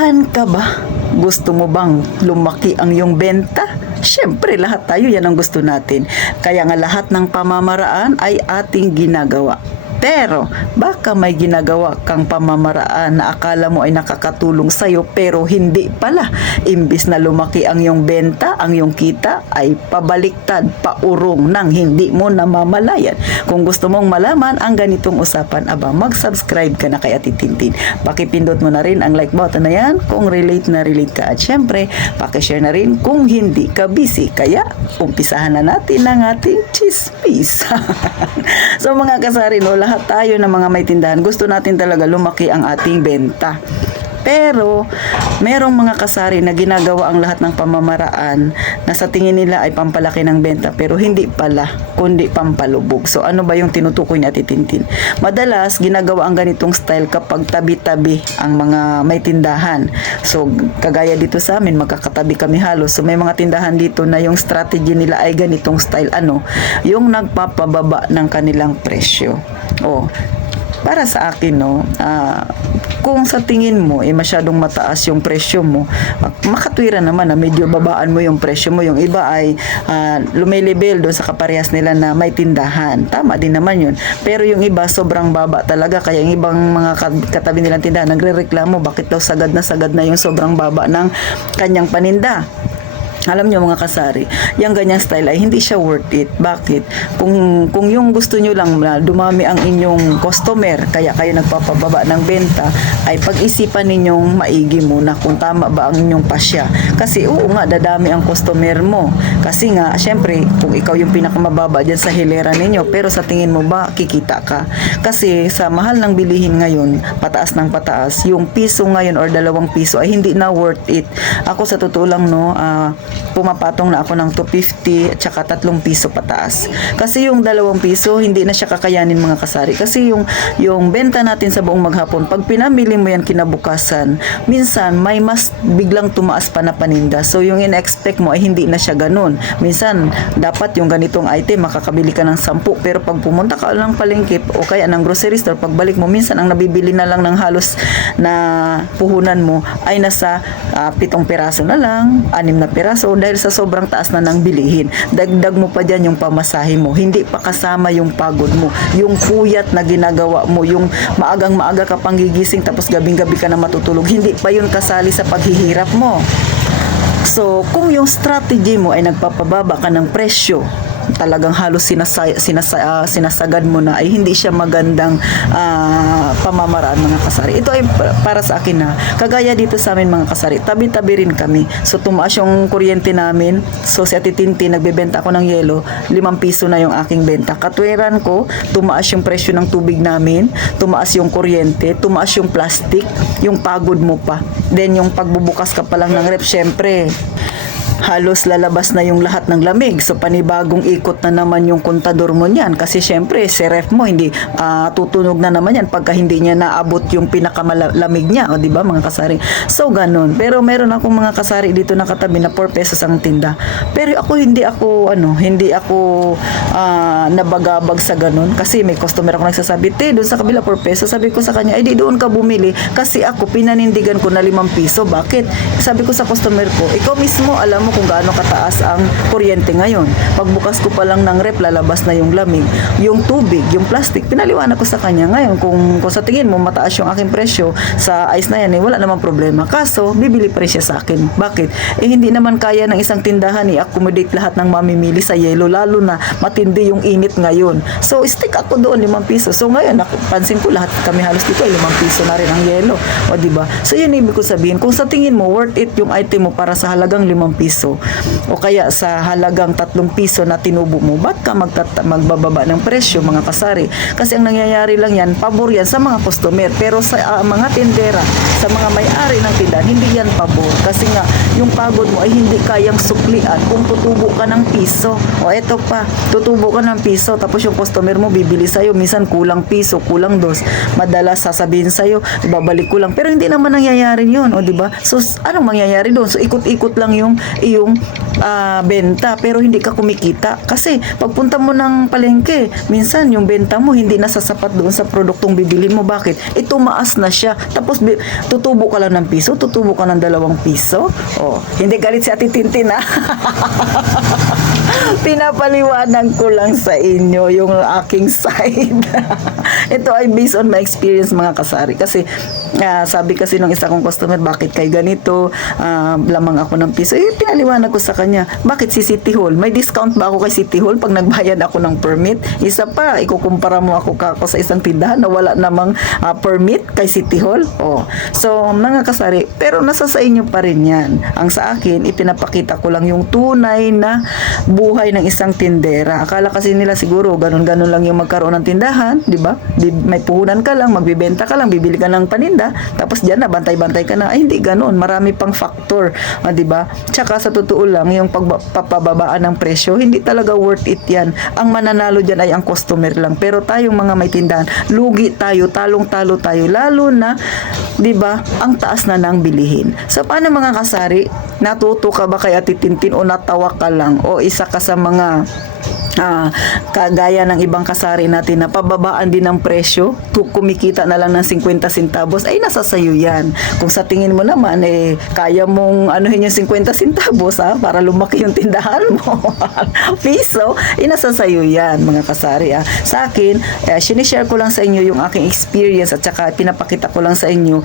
Saan ka ba? Gusto mo bang lumaki ang iyong benta? Siyempre, lahat tayo yan ang gusto natin. Kaya nga lahat ng pamamaraan ay ating ginagawa. Pero, baka may ginagawa kang pamamaraan na akala mo ay nakakatulong sa'yo pero hindi pala. Imbis na lumaki ang iyong benta, ang iyong kita ay pabaliktad, paurong nang hindi mo namamalayan. Kung gusto mong malaman ang ganitong usapan, mag-subscribe ka na kay Ate Tintin. Pakipindot mo na rin ang like button na yan kung relate na relate ka. At syempre, pakishare na rin kung hindi ka busy. Kaya, umpisahan na natin ang ating chismis. So mga kasari, no, lahat tayo ng mga may tindahan, gusto natin talaga lumaki ang ating benta. Pero, merong mga kasari na ginagawa ang lahat ng pamamaraan na sa tingin nila ay pampalaki ng benta pero hindi pala, kundi pampalubog. So, ano ba yung tinutukoy ni Ate Tintin? Madalas, ginagawa ang ganitong style kapag tabi-tabi ang mga may tindahan. So, kagaya dito sa amin, magkakatabi kami halos. So, may mga tindahan dito na yung strategy nila ay ganitong style. Ano? Yung nagpapababa ng kanilang presyo. Para sa akin, no, kung sa tingin mo masyadong mataas yung presyo mo, makatwira naman na medyo babaan mo yung presyo mo. Yung iba ay lumilibel doon sa kaparehas nila na may tindahan. Tama din naman yun. Pero yung iba sobrang baba talaga. Kaya yung ibang mga katabi nilang tindahan nagrereklamo bakit daw sagad na yung sobrang baba ng kanyang paninda. Alam niyo mga kasari, yung ganyang style ay hindi siya worth it. Bakit? Kung yung gusto niyo lang na dumami ang inyong customer, kaya kayo nagpapababa ng benta, ay pag-isipan ninyong maigi muna kung tama ba ang inyong pasya. Kasi oo nga, dadami ang customer mo. Kasi nga, syempre, kung ikaw yung pinakamababa dyan sa hilera ninyo, pero sa tingin mo ba, kikita ka? Kasi sa mahal ng bilihin ngayon, pataas ng pataas, yung piso ngayon or 2 piso ay hindi na worth it. Ako sa totoo lang, no, pumapatong na ako ng 250 at saka 3 piso pataas. Kasi yung 2 piso, hindi na siya kakayanin mga kasari. Kasi yung benta natin sa buong maghapon, pag pinamili mo yan kinabukasan, minsan may mas biglang tumaas pa na paninda. So yung in-expect mo ay hindi na siya ganun. Minsan, dapat yung ganitong item, makakabili ka ng 10. Pero pag pumunta ka lang palengke o kaya ng grocery store, pagbalik mo, minsan ang nabibili na lang ng halos na puhunan mo ay nasa 7 piraso na lang, 6 na piraso. So, dahil sa sobrang taas na ng bilihin, dagdag mo pa dyan yung pamasahe mo. Hindi pa kasama yung pagod mo, yung puyat na ginagawa mo, yung maagang-maaga ka pang gigising tapos gabing-gabi ka na matutulog. Hindi pa yun kasali sa paghihirap mo. So, kung yung strategy mo ay nagpapababa ka ng presyo, talagang halos sinasagad mo na, ay hindi siya magandang pamamaraan mga kasari. Ito ay para sa akin na kagaya dito sa amin mga kasari, tabi-tabi rin kami. So tumaas yung kuryente namin. So si Ate Tintin, nagbebenta ako ng yelo, 5 piso na yung aking benta. Katwiran ko, tumaas yung presyo ng tubig namin, tumaas yung kuryente, tumaas yung plastic, yung pagod mo pa. Then yung pagbubukas ka pa lang ng rep, syempre halos lalabas na yung lahat ng lamig. So, panibagong ikot na naman yung kontador mo niyan. Kasi, syempre, si ref mo, hindi tutunog na naman yan pagka hindi niya naabot yung pinakamalamig niya. O, diba, mga kasari? So, ganun. Pero, meron akong mga kasari dito nakatabi na 4 pesos ang tinda. Pero, hindi ako nabagabag sa ganun. Kasi, may customer ako nagsasabi, doon sa kabila 4 pesos. Sabi ko sa kanya, di doon ka bumili. Kasi ako, pinanindigan ko na 5 piso. Bakit? Sabi ko sa customer ko, ikaw mismo, alam mo kung gaano kataas ang kuryente ngayon. Pagbukas ko pa lang ng rep, lalabas na yung lamig. Yung tubig, yung plastic, pinaliwanag ko sa kanya. Ngayon, kung sa tingin mo mataas yung aking presyo sa ice na yan, wala namang problema. Kaso, bibili pa rin siya sa akin. Bakit? Hindi naman kaya ng isang tindahan i-accommodate lahat ng mamimili sa yelo, lalo na matindi yung init ngayon. So, stick ako doon, 5 piso. So, ngayon, pansin ko lahat kami halos dito ay 5 piso na rin ang yelo. O, diba? So, yun ibig ko sabihin. Kung sa tingin mo, worth it yung item mo para sa halagang 5 piso, o kaya sa halagang 3 piso na tinubo mo, ba't ka magbababa ng presyo mga kasari? Kasi ang nangyayari lang yan, pabor yan sa mga customer, pero sa mga tindera, sa mga may-ari ng tindahan, hindi yan pabor. Kasi nga, yung pagod mo ay hindi kayang suklian kung tutubo ka ng piso. O eto pa, tutubo ka ng piso, tapos yung customer mo bibili sa'yo, minsan kulang piso, kulang 2. Madalas sasabihin sa'yo, ibabalik ko lang. Pero hindi naman nangyayari yun, o diba? So, anong mangyayari doon? So, ikot-ikot lang yung iyong benta pero hindi ka kumikita. Kasi pagpunta mo ng palengke, minsan yung benta mo hindi nasasapat doon sa produktong bibilhin mo. Bakit? Tumaas na siya. Tapos tutubo ka lang ng piso, tutubo ka ng 2 piso. Oh, hindi galit si Ate Tintin ha. Pinapaliwanag ko lang sa inyo yung aking side. Ito ay based on my experience mga kasari. Kasi sabi kasi ng isa kong customer, bakit kay ganito, lamang ako ng piso. Pinaliwanag ko sa kanya, bakit si City Hall? May discount ba ako kay City Hall pag nagbayad ako ng permit? Isa pa, ikukumpara mo ako sa isang tindahan na wala namang permit kay City Hall. Oh. So, mga kasari, pero nasa sa inyo pa rin yan. Ang sa akin, ipinapakita ko lang yung tunay na buhay ng isang tindera. Akala kasi nila siguro, ganun-ganun lang yung magkaroon ng tindahan, di ba? May puhunan ka lang, magbibenta ka lang, bibili ka ng paninda, tapos diyan na bantay-bantay ka na. Ay, hindi ganun. Marami pang factor, di ba? Tsaka sa totoo lang, yung pagpapababaan ng presyo, hindi talaga worth it yan. Ang mananalo diyan ay ang customer lang. Pero tayong mga may tindahan, lugi tayo, talong-talo tayo, lalo na, di ba, ang taas na ng bilihin. So, paano mga kasari? Natuto ka ba kay Ate Tintin o natawa ka lang? O isa ka sa mga kagaya ng ibang kasari natin na pababaan din ng presyo, kumikita na lang ng 50 centavos, ay nasa sayo yan. Kung sa tingin mo naman, kaya mong anuhin yung 50 centavos para lumaki yung tindahan mo, piso, nasa sayo yan mga kasari. Sa akin, sinishare ko lang sa inyo yung aking experience at saka pinapakita ko lang sa inyo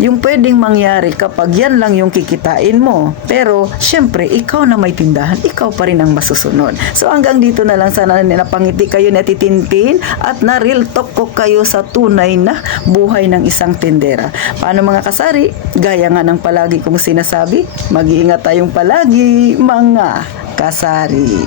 yung pwedeng mangyari kapag yan lang yung kikitain mo. Pero, syempre, ikaw na may tindahan, ikaw pa rin ang masusunod. So, hanggang dito na lang, sana napangiti kayo ni Ate Tintin at na-real talk ko kayo sa tunay na buhay ng isang tindera. Paano mga kasari? Gaya nga ng palagi kong sinasabi, mag-iingat tayong palagi mga kasari.